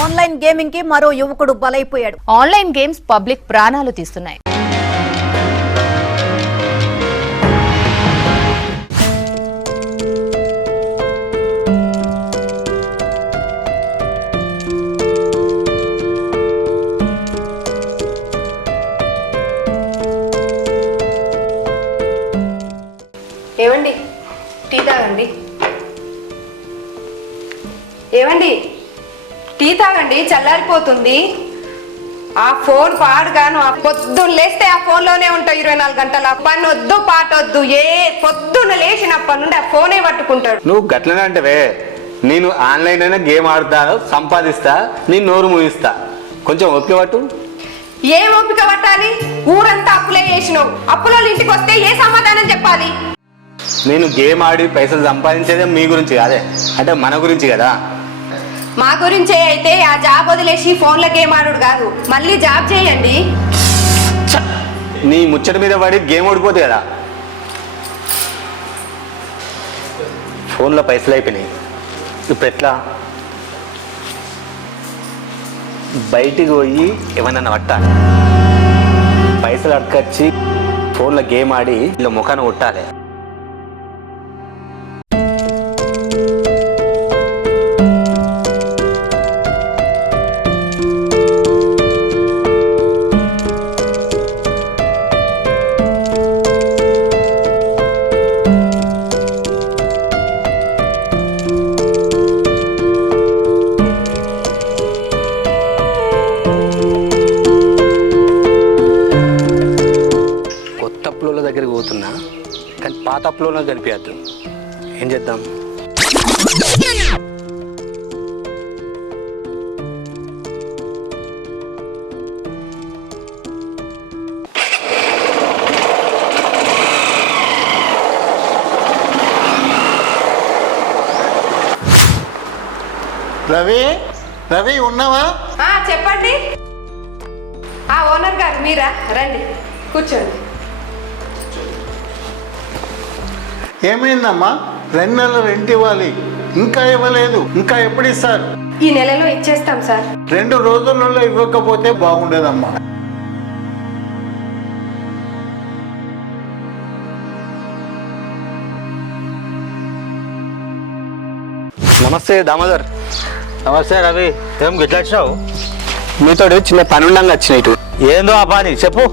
Online gaming కి మరో యువకుడు బలైపోయాడు. ఆన్లైన్ గేమ్స్ పబ్లిక్ ప్రాణాలు తీస్తున్నాయి. ఏమండి టీ తాగండి. ఏమండి టీ తాగండి, చల్లారిపోతుంది. ఆ ఫోన్ పాడుగాను. పొద్దున్న లేస్తే ఆ ఫోన్లోనే ఉంటావు 24 గంటలు. ఆ పని వద్దు, పాట వద్దు, పొద్దున్న లేచినప్పటి నుండి ఆ ఫోనే పట్టుకుంటాడు. నువ్వు గట్లనే అంటవే. నేను ఆన్లైన్ అయినా గేమ్ ఆడతాను, సంపాదిస్తా, నేను నోరు మూయిస్తా. కొంచెం ఓపిక పట్టు. ఏం ఓపిక పట్టాలి? ఊరంతా అప్పులే చేసినావు. అప్పుల ఇంటికి వస్తే ఏ సమాధానం చెప్పాలి? నేను గేమ్ ఆడి పైసలు సంపాదించేదే మీ గురించి కాదే, అంటే మన గురించి కదా. మా గురించే అయితే ఆ జాబ్ వదిలేసి ఫోన్లో గేమ్ ఆడు కాదు, మళ్ళీ జాబ్ చేయండి. నీ ముచ్చట మీద పడి గేమ్ ఓడిపోతే కదా. ఫోన్లో పైసలు అయిపోయినాయి, ఇప్పుడు ఎట్లా? బయటికి పోయి ఏమన్నా పట్టాలి, పైసలు అడకొచ్చి ఫోన్లో గేమ్ ఆడి ఇలా ముఖాన్ని కొట్టాలి. దగ్గరికి పోతున్నా కానీ పాత అప్పులో కనిపించద్దు. ఏం చేద్దాం? రవి, రవి ఉన్నావా? చెప్పండి. ఓనర్ గారు మీరా? రండి కూర్చోండి. ఏమైందమ్మా? 2 నెలలు రెంట్ ఇవ్వాలి, ఇంకా ఇవ్వలేదు. ఇంకా ఎప్పుడు ఇస్తారు? ఈ నెలలో ఇచ్చేస్తాం సార్. 2 రోజులలో ఇవ్వకపోతే బాగుండేదమ్మా. నమస్తే దామోదర్. నమస్తే రవి, ఏం గిట్లా వచ్చినావు? మీతో చిన్న పని ఉండగా వచ్చిన ఇటు. ఏందో ఆ పని చెప్పు.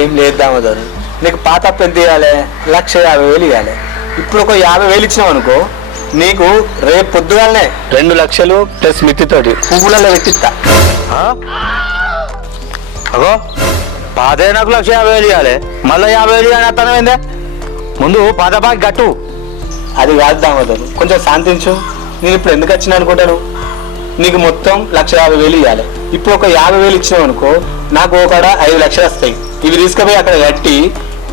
ఏం లేదు దామోదర్, నీకు పాత అప్పు ఎంత ఇవ్వాలి? 1,50,000 ఇవ్వాలి. ఇప్పుడు ఒక 50,000 ఇచ్చినావు అనుకో, నీకు రేపు పొద్దుగాలనే 2 లక్షలు ప్లస్ మిత్తితోటి పువ్వులలో పెట్టిస్తా. అగో పాతే నాకు 1,50,000 ఇవ్వాలి, మళ్ళీ 50,000 అని అర్థమైందే. ముందు పాత బాకి గట్టు. అది కాదు దామోదర్, కొంచెం శాంతించు. నేను ఇప్పుడు ఎందుకు వచ్చినా అనుకుంటాను? నీకు మొత్తం 1,50,000 ఇవ్వాలి. ఇప్పుడు ఒక 50,000 ఇచ్చినావు అనుకో, నాకు ఒక 5 లక్షలు వస్తాయి. ఇవి తీసుకుపోయి అక్కడ కట్టి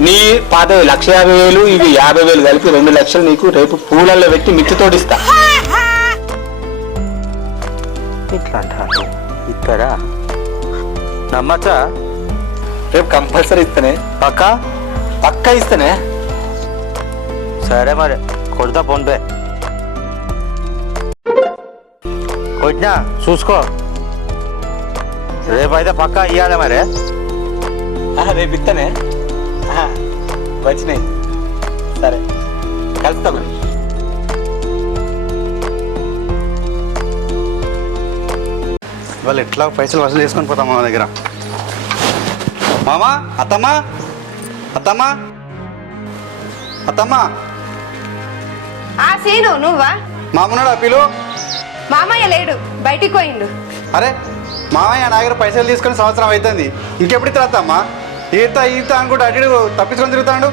నీ పాత 1,50,000 ఇవి 50,000 కలిపి 2 లక్షలు నీకు రేపు పూలల్లో పెట్టి మిత్తి తోడిస్తా. ఇట్లా అంటారు ఇస్తారా? నమ్మచ్చా? రేపు కంపల్సరీ ఇస్తానే. పక్కా ఇస్తానే. సరే మరి కొడతా ఫోన్పే. కొట్టినా చూసుకో, రేపైతే పక్కా ఇవ్వాలి మరి. రేపు ఇస్తానే. వచ్చినాయి, సరే కలుస్తా మరి. వాళ్ళు ఎట్లా పైసలు వసూలు చేసుకొని పోతాం మా దగ్గర. మామా, అత్తమ్మా, అత్తమ్మా, అత్తమ్మా. సీను నువ్వా? మామూనాడు ఆ పిలు. మామయ్య లేడు, బయటికి పోయిండు. అరే మామయ్య నా దగ్గర పైసలు తీసుకొని సంవత్సరం అవుతుంది, ఇంకెప్పుడు ఇస్తారమ్మా? ఈత అనుకుంటా అటు తప్పించుకొని తిరుగుతాడు.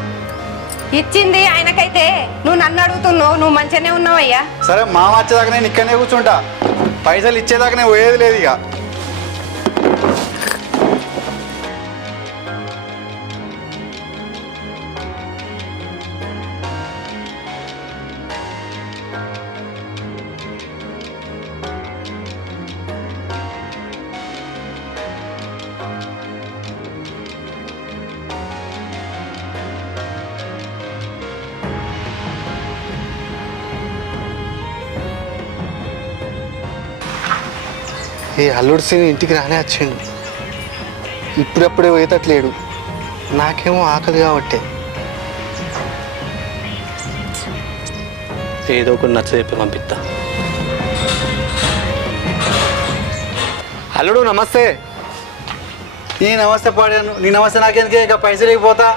ఇచ్చింది ఆయనకైతే నువ్వు నన్ను అడుగుతున్నావు. నువ్వు మంచిగానే ఉన్నావయ్యా. సరే మామ వచ్చేదాకా నేను ఇక్కడనే కూర్చుంటా, పైసలు ఇచ్చేదాకా నేను పోయేది లేదు ఇక. ఈ అల్లుడు సీన్ ఇంటికి రానే వచ్చిండు. ఇప్పుడప్పుడే పోయేటట్లేడు. నాకేమో ఆకలి కాబట్టే. ఏదో ఒకటి నచ్చ చెప్పి పంపిస్తా. అల్లుడు నమస్తే. నీ నమస్తే పాడాను. నీ నమస్తే నాకెందుకే, ఇక పైసలు లేకపోతా.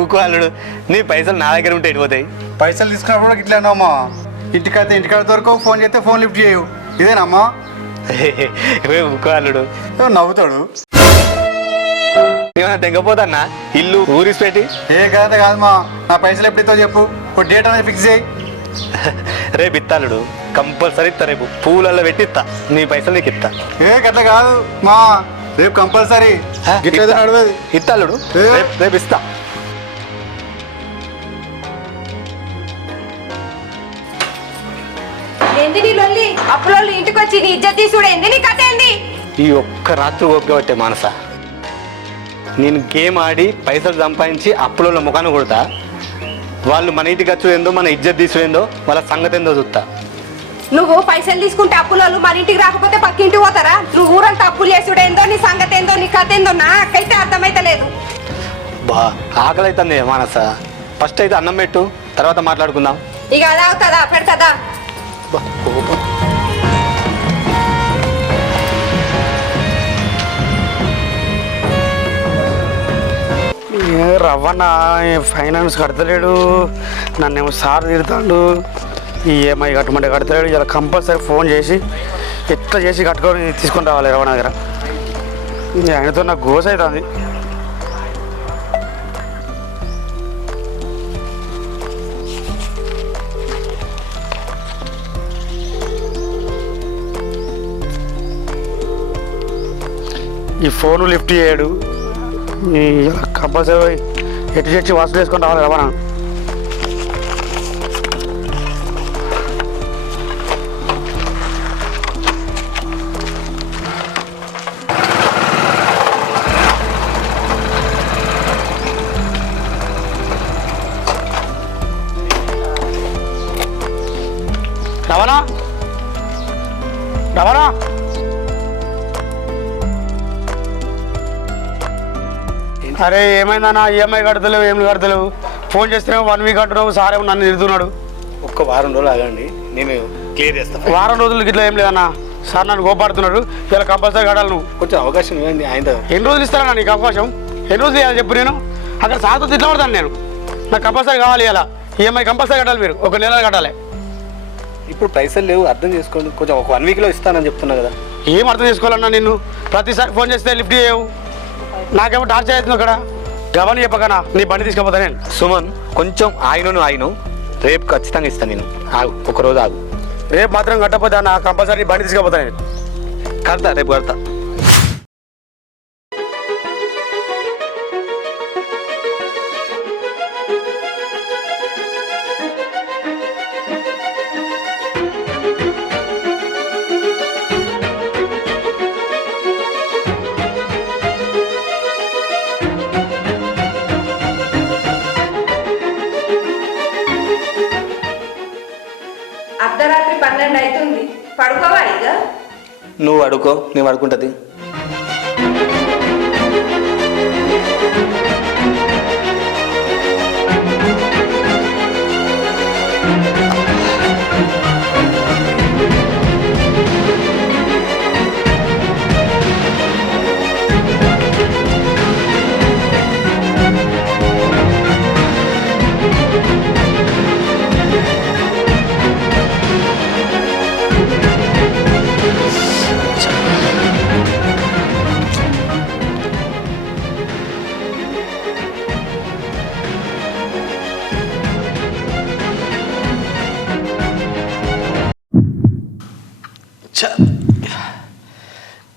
ఊకో అల్లుడు, నీ పైసలు నా దగ్గర ఉంటే ఎడిపోతాయి. పైసలు తీసుకున్నప్పుడు కూడా ఇట్లా అన్నావమ్మా. ఇంటికైతే ఇంటికాడ దొరకవు, ఫోన్ చేస్తే ఫోన్ లిఫ్ట్ చేయవు. ఇదేనమ్మా? ఊకో అల్లుడు. నవ్వుతాడు. ఏమైనా తెగపోతాన్నా ఇల్లు ఊరిసి పెట్టి? ఏ కథ కాదమ్మా. నా పైసలు ఎప్పుడైతే చెప్పు, ఒక డేట్ అనేది ఫిక్స్ చేయి. రేపు ఇత్తాలుడు, కంపల్సరీ ఇస్తా. రేపు పూలల్లో పెట్టి ఇస్తా, నీ పైసలు నీకు ఇస్తా. గట్ల కాదు మా, రేపు కంపల్సరీ నడవేది. ఇత్తాలుడు, రేపు ఇస్తా. ఏంది నీ లొల్లి? అప్పులోళ్ళు ఇంటికి వచ్చి నీ ఇజ్జత్ తీసుడు ఏంది? నీ కథ ఏంది? ఈ ఒక్క రాత్రి ఓపిక మానస. నేను గేమ్ ఆడి పైసలు సంపాదించి అప్పుల ముఖాన్ని కొడతా. వాళ్ళు మన ఇంటికి వచ్చి ఏందో, మన ఇజ్జత్ తీసుడేందో, వాళ్ళ సంగతి ఏందో చూస్తా. నువ్వు పైసలు తీసుకుంటే అప్పులోళ్ళు మన ఇంటికి రాకపోతే పక్కింటికి పోతారా? నువ్వు ఊరంతా అప్పులు చేసుడేందో, నీ సంగతి ఏందో, నీ కథ ఏందో నాకైతే అర్థమైతే లేదు. బా ఆకలి అవుతుంది మానస. ఫస్ట్ అయితే అన్నం పెట్టు, తర్వాత మాట్లాడుకుందాం. ఇక అది అవుతుందా? పెడతదా? బా కోపం. రవ్వన్న ఫైనాన్స్ కడతలేడు, నన్నేమో సార్ తిడతాడు. ఈఎంఐ కట్టమంటే కడతలేడు. ఇలా కంపల్సరీ ఫోన్ చేసి ఎట్లా చేసి కట్టుకొని తీసుకొని రావాలి రవ్వన్న దగ్గర. ఆయనతో నాకు గోస అవుతుంది. ఈ ఫోను లిఫ్ట్ చేయడు. కంపల్సరీ ఎటు చేసి వసూలు వేసుకొని రావాలి రవాణా. రవాణా రవాణా అరే ఏమైందన్నా? ఈఎంఐ కడతలేవు, ఏమి కడతలేవు. ఫోన్ చేస్తేనేమో 1 వీక్ అంటున్నావు. సారేమో నన్ను తిడుతున్నాడు. ఒక్క వారం రోజులు ఆగండి, నేను క్లియర్ చేస్తాను. వారం రోజులకి ఇట్లా ఏం లేదన్నా. సార్ నన్ను కోపాడుతున్నాడు. ఇలా కంపల్సరీ కడాలి. నువ్వు కొంచెం అవకాశం ఇవ్వండి. ఆయన ఎన్ని రోజులు ఇస్తారా నీకు అవకాశం? ఎన్ని రోజులు ఇవ్వాలి చెప్పు. నేను అక్కడ సార్తో తిట్లా పడతాను. నేను నాకు కంపల్సరీ కావాలి. ఇలా ఈఎంఐ కంపల్సరీ కట్టాలి. మీరు 1 నెల కట్టాలి. ఇప్పుడు పైసలు లేవు, అర్థం చేసుకోండి. కొంచెం ఒక 1 వీక్లో ఇస్తానని చెప్తున్నా కదా. ఏం అర్థం చేసుకోవాలన్నా? నిన్ను ప్రతిసారి ఫోన్ చేస్తే లిఫ్ట్ చేయవు. నాకేమో టార్చర్ అవుతుంది అక్కడ. గమని చెప్పకనా నీ బండి తీసుకుపోతా నేను. సుమన్ కొంచెం ఆయన రేపు ఖచ్చితంగా ఇస్తాను. నేను ఆగు, ఒకరోజు ఆగు. రేపు మాత్రం కట్టకపోతే నా కంపల్సరీ బండి తీసుకుపోతా నేను. కడతా, రేపు కడతా. అర్ధరాత్రి 12 అవుతుంది. పడుకోవా ఇక? నువ్వు అడుకో, నేను పడుకుంటుంది.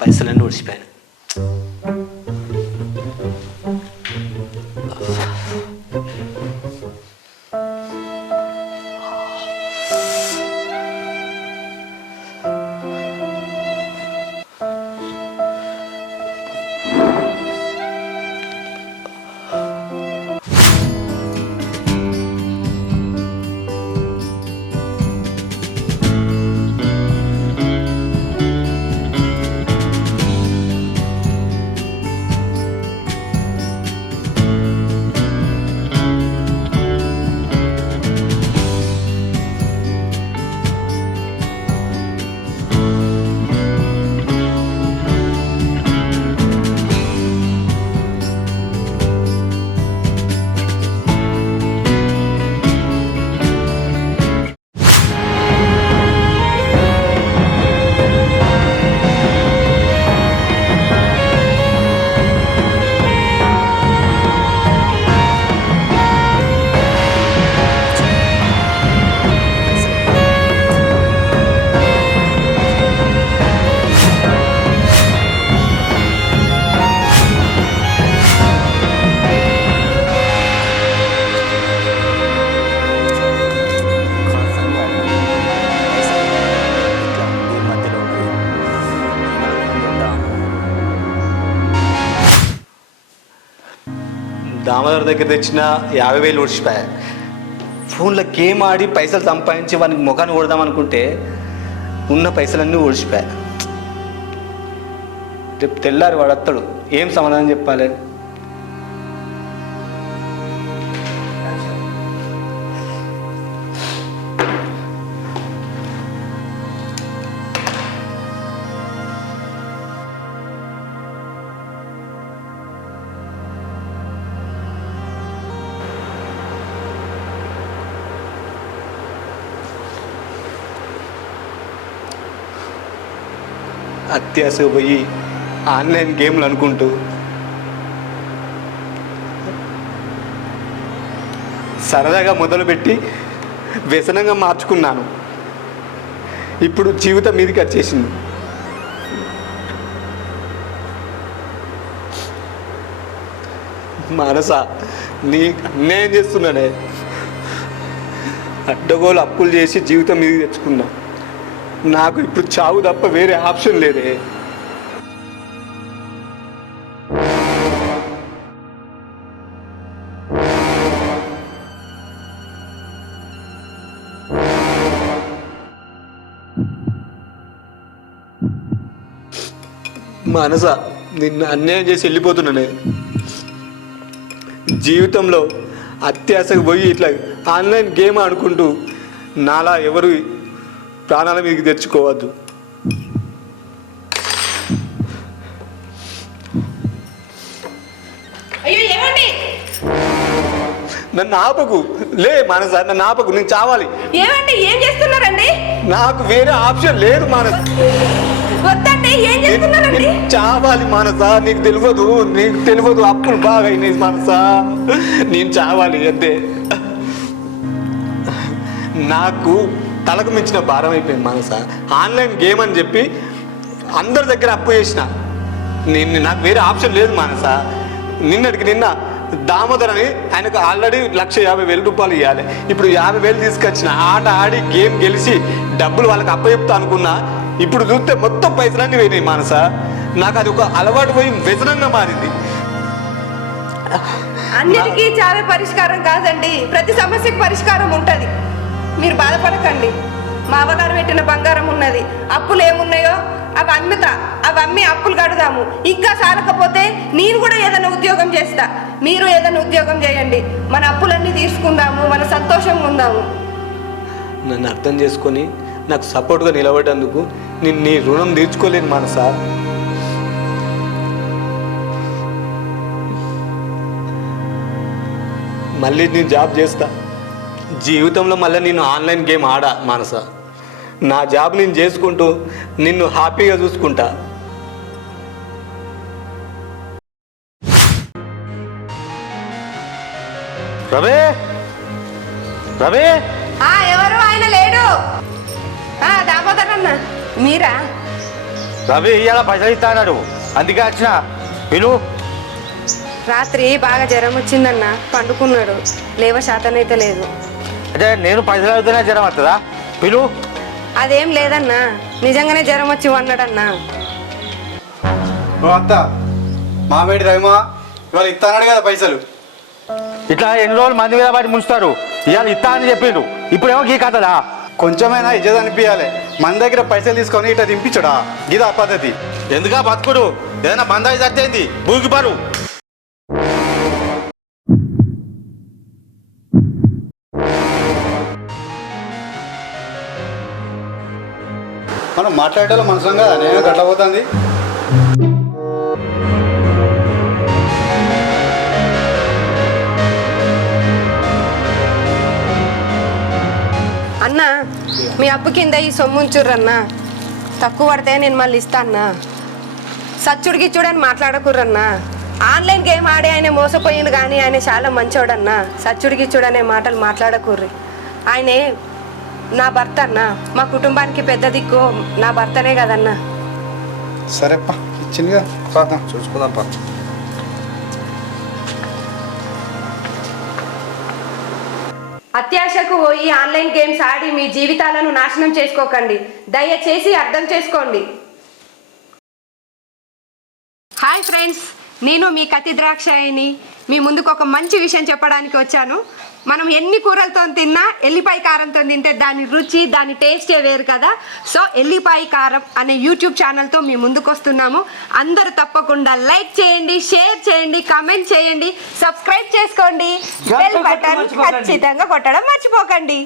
పైసలన్నీ ఒడిచిపోయాను. దామోదర్ దగ్గర తెచ్చిన 50,000 ఊడ్చిపోయా. ఫోన్లో గేమ్ ఆడి పైసలు సంపాదించి వానికి ముఖాన్ని కొడదాం అనుకుంటే ఉన్న పైసలన్నీ ఊడ్చిపోయా. రేపు తెల్లారి వాడు వస్తాడు, ఏం సమాధానం చెప్పాలి? అత్యాశ పోయి ఆన్లైన్ గేమ్లు అనుకుంటూ సరదాగా మొదలుపెట్టి వ్యసనంగా మార్చుకున్నాను. ఇప్పుడు జీవితం మీదకి వచ్చేసింది. మనసా నీ అన్యాయం చేస్తున్నానే. అడ్డగోలు అప్పులు చేసి జీవితం మీదకి తెచ్చుకున్నా. నాకు ఇప్పుడు చావు తప్ప వేరే ఆప్షన్ లేదే. మనసా నిన్ను అన్యాయం చేసి వెళ్ళిపోతున్నానే. జీవితంలో అత్యాశకు పోయి ఇట్లా ఆన్లైన్ గేమ్ ఆడుకుంటూ నాలా ఎవరు ప్రాణాల మీదకి తెచ్చుకోవద్దు. అయ్యో ఏమండి, నన్ను ఆపకు. లే మనస, నన్ను ఆపకు. నేను చావాలి. ఏమండి ఏం చేస్తున్నారండి? నాకు వేరే ఆప్షన్ లేదు మానస. వద్దండి, ఏం చేస్తున్నారండి? చావాలి మానస. నీకు తెలియదు అప్పులు బాగా అయినాయి మానస. నేను చావాలి అంతే. నాకు తలకు మించిన భారం అయిపోయింది మనస. ఆన్లైన్ గేమ్ అని చెప్పి అందరి దగ్గర అప్పు చేసిన. నాకు వేరే ఆప్షన్ లేదు మనస. నిన్నటికి నిన్న దామోదర్ అని ఆయనకు ఆల్రెడీ 1,50,000 రూపాయలు ఇవ్వాలి. ఇప్పుడు 50,000 తీసుకొచ్చిన. ఆట ఆడి గేమ్ గెలిచి డబ్బులు వాళ్ళకి అప్పచెప్తా అనుకున్నా. ఇప్పుడు చూస్తే మొత్తం పైసలన్నీ పోయినాయి మనస. నాకు అది ఒక అలవాటు పోయి వ్యసనంగా మారింది. అన్నిటికీ చావే పరిష్కారం కాదండి, ప్రతి సమస్యకు పరిష్కారం ఉంటుంది. మీరు బాధపడకండి. మా అవ్వగారు పెట్టిన బంగారం ఉన్నది. అప్పులు ఏమున్నాయో అవి అమ్మి అప్పులు కడదాము. ఇంకా చాలకపోతే నేను కూడా ఏదైనా ఉద్యోగం చేస్తా, మీరు ఏదైనా ఉద్యోగం చేయండి. మన అప్పులన్నీ తీసుకుందాము, మన సంతోషంగా ఉందాము. నన్ను అర్థం చేసుకొని నాకు సపోర్ట్గా నిలబడేందుకు నేను నీ రుణం తీర్చుకోలేను మనస. మళ్ళీ నేను జాబ్ చేస్తా. జీవితంలో మళ్ళీ నేను ఆన్లైన్ గేమ్ ఆడా మానస. నా జాబ్ నేను చేసుకుంటూ నిన్ను హ్యాపీగా చూసుకుంటా. రవి రవి ఎవరు ఆయన లేడు. దామోదర్ అన్న మీరా? రవి ఇవాళ పైసలు ఇస్తాడు, అందుకే వచ్చిన. పిలు. రాత్రి బాగా జ్వరం వచ్చిందన్న, పండుకున్నాడు. లేవ శాతనైతే లేదు. అంటే నేను పైసలు అవుతున్నా జ్వరం వస్తుందా? పిలు. అదేం లేదన్నా, నిజంగానే జ్వరం వచ్చి అన్నాడన్నా. అత్త మామేడి రవిమా ఇవాళ ఇస్తానాడు కదా పైసలు. ఇట్లా ఎన్ని రోజులు మంది మీద వాటి ముంచుతారు. ఇవాళ ఇస్తా అని చెప్పిండు, ఇప్పుడేమో గీ కథదా? కొంచెమైనా ఇజ్జత్ అనిపించాలి. మన దగ్గర పైసలు తీసుకొని ఇట్లా దింపించడా? ఇదా పద్ధతి? ఎందుకా బతుకుడు? ఏదైనా బందాయి సత్యింది భూకి పరు. మనం మాట్లాడేటో మనసం కదా, నేను గట్ల పోతుంది. అన్నా మీ అప్పు కింద ఈ సొమ్ము ఉంచుర్రన్నా, తక్కువ పడితే నేను మళ్ళీ ఇస్తా అన్నా. సచ్చుడికి చూడని మాట్లాడకుర్రన్నా. ఆన్లైన్ గేమ్ ఆడి ఆయన మోసపోయింది కానీ ఆయన చాలా మంచోడన్నా. సచ్చుడికి చూడనే మాటలు మాట్లాడకుర్రి. ఆయనే నా భర్త అన్నా, మా కుటుంబానికి పెద్ద దిక్కు నా భర్తనే కదన్నా. సరేప్ప ఇచ్చింది కదా, చూసుకుందాం పా. అత్యాశకు పోయి ఆన్లైన్ గేమ్స్ ఆడి మీ జీవితాలను నాశనం చేసుకోకండి. దయచేసి అర్థం చేసుకోండి. హాయ్ ఫ్రెండ్స్, నేను మీ కత్తి ద్రాక్షాయిని. మీ ముందుకు ఒక మంచి విషయం చెప్పడానికి వచ్చాను. మనం ఎన్ని కూరలతో తిన్నా ఎల్లిపాయ కారంతో తింటే దాని రుచి దాని టేస్టే వేరు కదా. సో ఎల్లిపాయ కారం అనే యూట్యూబ్ ఛానల్తో మీ ముందుకు వస్తున్నాము. అందరూ తప్పకుండా లైక్ చేయండి, షేర్ చేయండి, కామెంట్ చేయండి, సబ్స్క్రైబ్ చేసుకోండి, బెల్ బటన్ ఖచ్చితంగా కొట్టడం మర్చిపోకండి.